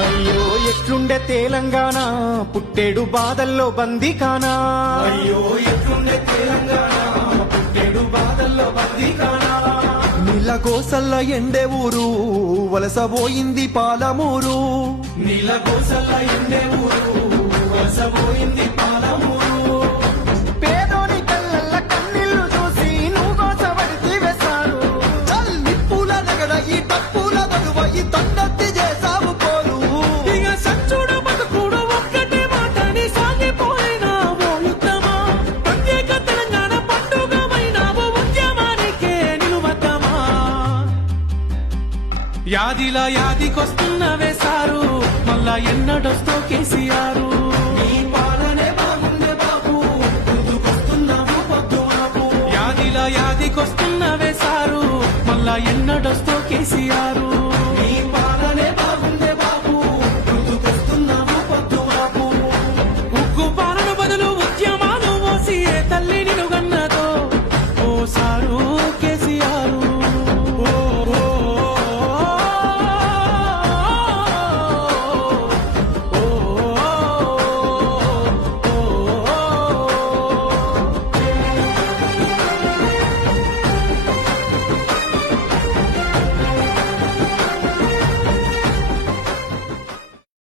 అయ్యో ఎట్లుండే తెలంగాణ పుట్టేడు బాధల్లో బందీకానా. అయ్యో ఎట్లుండే తెలంగాణ పుట్టేడు బాధల్లో బందీకానా. నీళ్ళ గోసల్ల ఎండే ఊరు వలసబోయింది పాలమూరు. నీళ్ళ గోసల్ల ఎండే ఊరు వలసబోయింది పాలమూరు. పేదోని కళ్ళల్ల కన్నీళ్లు చూసి నువ్వు గోసపడితే వేశారు. చల్ నిప్పుల నగడ ఈ తప్పుల బరువ ఈ తండత్తి చేసావు పోరు. ఇక సచ్చుడు బతుకుడు ఒక్కటే మాటని సాగిపోయినా ఓ యుద్ధమా. ప్రత్యేక తెలంగాణ పండుగమైన ఓ ఉద్యమానికే నిలువద్దమా. యాదిలా యాదికొస్తున్న వేశారు మళ్ళా ఎన్నడొస్తో కేసీఆర్. నీ పాలనే బాగుందే బాబు గుర్తుకొస్తున్నావు పొద్దు మాపు. యాదిలా యాదికొస్తున్న వేశారు మళ్ళా ఎన్నడొస్తో కేసీఆర్.